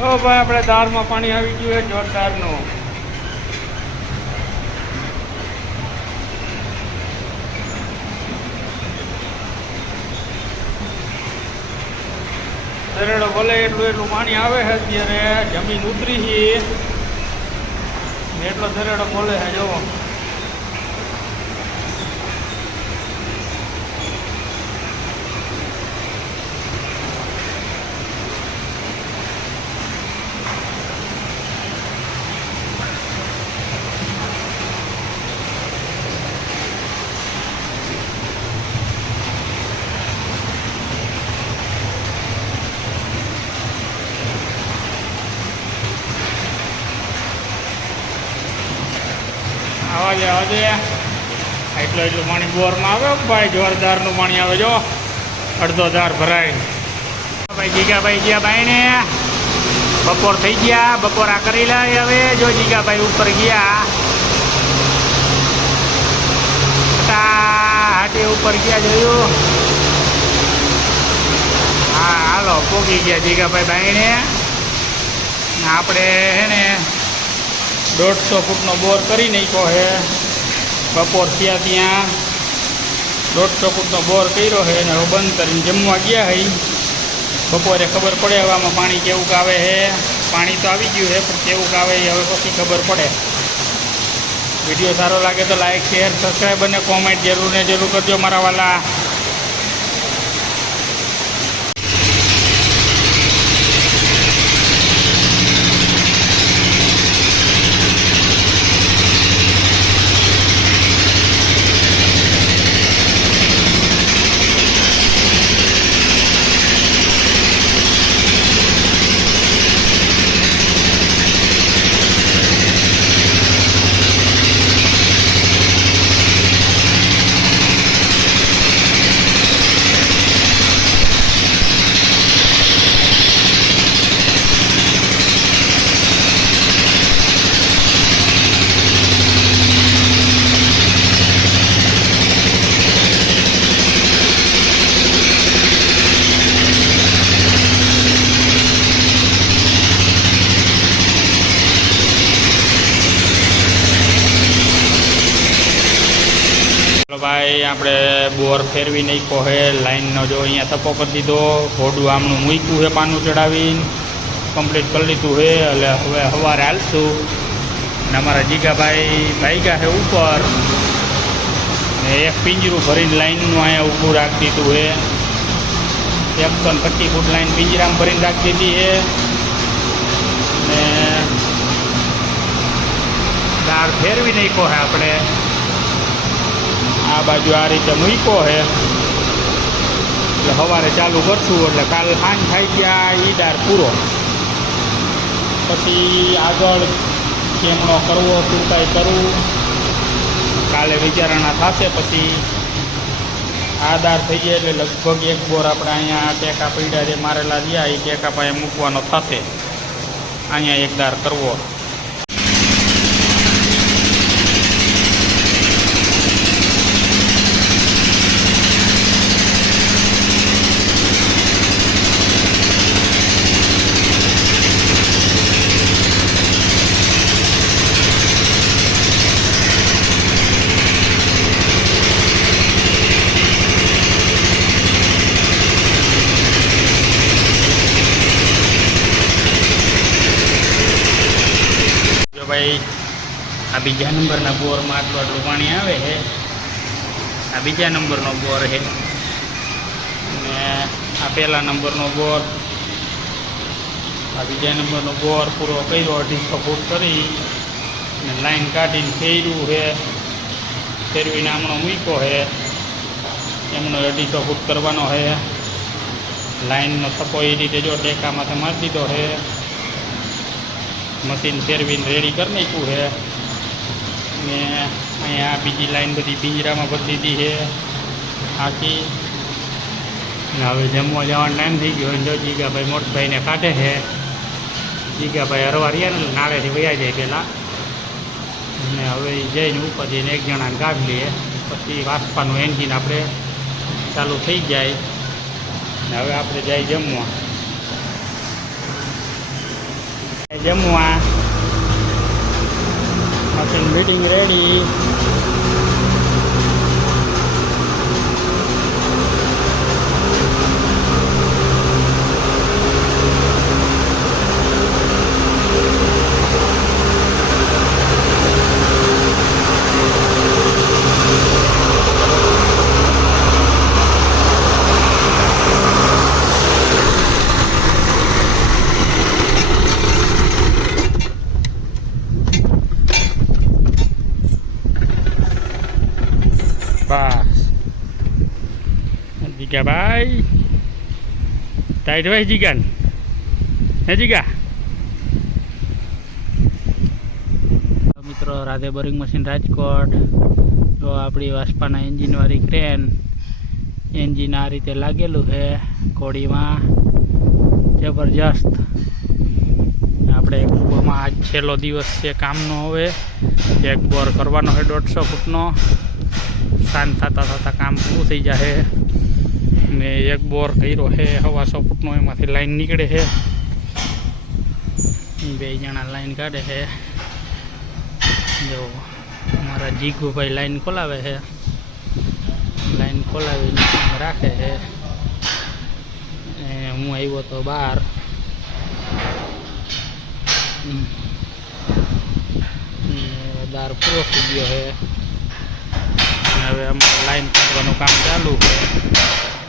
ઓ ભાઈ, આપણે દાળમાં પાણી આવી ગયું છે જોરદારનું દરેડો ભલે એટલું એટલું પાણી આવે છે અત્યારે, જમીન ઉતરી છે. એટલો દરેડો બોલે છે જો આવા દે આવા દે એટલું એટલું પાણી બોરમાં આવે ભાઈ? જોરદારનું પાણી આવે જો. અડધો ધાર ભરાય. ભાઈ જીગાભાઈ ગયા ભાઈને બપોર થઈ ગયા. બપોરા કરી લાય હવે. જો જીગાભાઈ ઉપર ગયા. હાટે ઉપર ગયા જોયું. હા, હાલો, પોગી ગયા જીગાભાઈ ભાઈને આપણે, હે ને દોઢસો ફૂટનો બોર કરી નાખ્યો છે. બપોર થયા ત્યાં. દોઢસો ફૂટનો બોર કર્યો છે અને હવે બંધ કરીને જમવા ગયા હઈ બપોરે ખબર પડે હવે આમાં પાણી કેવું આવે છે. પાણી તો આવી ગયું છે, પણ કેવું એ હવે પછી ખબર પડે. વીડિયો સારો લાગે તો લાઇક શેર સબસ્ક્રાઈબ અને કોમેન્ટ જરૂર ને જરૂર કરજો મારા વાલા. ભાઈ, આપણે બોર ફેરવી નાખ્યો છે લાઈનનો જો અહીંયા થપ્પો કરી દીધો ઘોડું આમનું મૂક્યું છે પાનું ચડાવીને કમ્પ્લીટ કરી લીધું છે એટલે હવે સવારે હાલશું. ને અમારા જીગાભાઈ ભાઈગા છે ઉપર. ને એક પિંજરું ભરીને લાઈનનું અહીંયા ઊભું રાખી દીધું છે એક ત્રણ પચીસ ફૂટ લાઈન પિંજરામાં ભરીને રાખી દીધી છે ને દાળ ફેરવી નાખ્યો છે આપણે. આ બાજુ આ રીતે મૂક્યો છે. એટલે સવારે ચાલુ કરશું, એટલે કાલ સાંજ થાય ત્યાં ઈદાર પૂરો. પછી આગળ કેમનો કરવો, શું કાંઈ કરવું, કાલે વિચારણા થશે, પછી આદાર થઈ જાય એટલે લગભગ એક બોર આપણે અહીંયા ટેકા પીડા જે મારેલા રહ્યા એ ટેકા પાસે મૂકવાનો થશે. અહીંયા એક દાર કરવો. ભાઈ, આ બીજા નંબરના બોરમાં આટલું આટલું પાણી આવે છે. આ બીજા નંબરનો બોર છે. ને આ પહેલા નંબરનો બોર, આ બીજા નંબરનો બોર પૂરો કર્યો અઢીસો ફૂટ કરી, ને લાઈન કાઢીને ફેર્યું છે. ફેરવીને આમણો મૂક્યો છે. એમનો અઢીસો ફૂટ કરવાનો છે. લાઈનનો સપો એ રીતે જો ટેકામાંથી મારી દીધો છે. મશીન ફેરવીને રેડી કરી નાખ્યું છે. ને અહીંયા બીજી લાઈન બધી પિંજરામાં ભરી દીધી છે. આખી. ને હવે જમવા જવાનું ટાઈમ થઈ ગયો જો જીગાભાઈ મોટભાઈને કાઢે છે. જીગાભાઈ હરવા રહ્યા ને નાળેથી વયા જાય પહેલાં. અને હવે જઈને ઉપર જઈને એક જણાને કાઢ લઈએ પછી વાસપાનું એન્જિન આપણે ચાલુ થઈ જાય. ને હવે આપણે જઈ જમવા. જમવા machine meeting ready Jigabhai tight હોય જીગાન હે જીગા મિત્રો, રાધે બોરિંગ મશીન રાજકોટ. તો આપણી વાસ્પાના એન્જિનવાળી ક્રેન એન્જિન આ રીતે લાગેલું છે કોડીમાં. જબરજસ્ત. આપણે કૂવામાં આજ છેલ્લો દિવસ છે કામનો હવે. એક બોર કરવાનો છે દોઢસો ફૂટનો. સાંજ થતાં થતાં કામ પૂરું થઈ જશે ને એક બોર કર્યો છે, હવા સો એમાંથી લાઈન નીકળે છે. બે જણા લાઈન કાઢે છે. જો અમારા જીગુભાઈ લાઈન ખોલાવે છે. લાઈન ખોલાવીને રાખે છે. હું આવ્યો તો બહાર દાર પૂરો થઈ ગયો છે. હવે અમારે લાઈન કાઢવાનું કામ ચાલુ છે.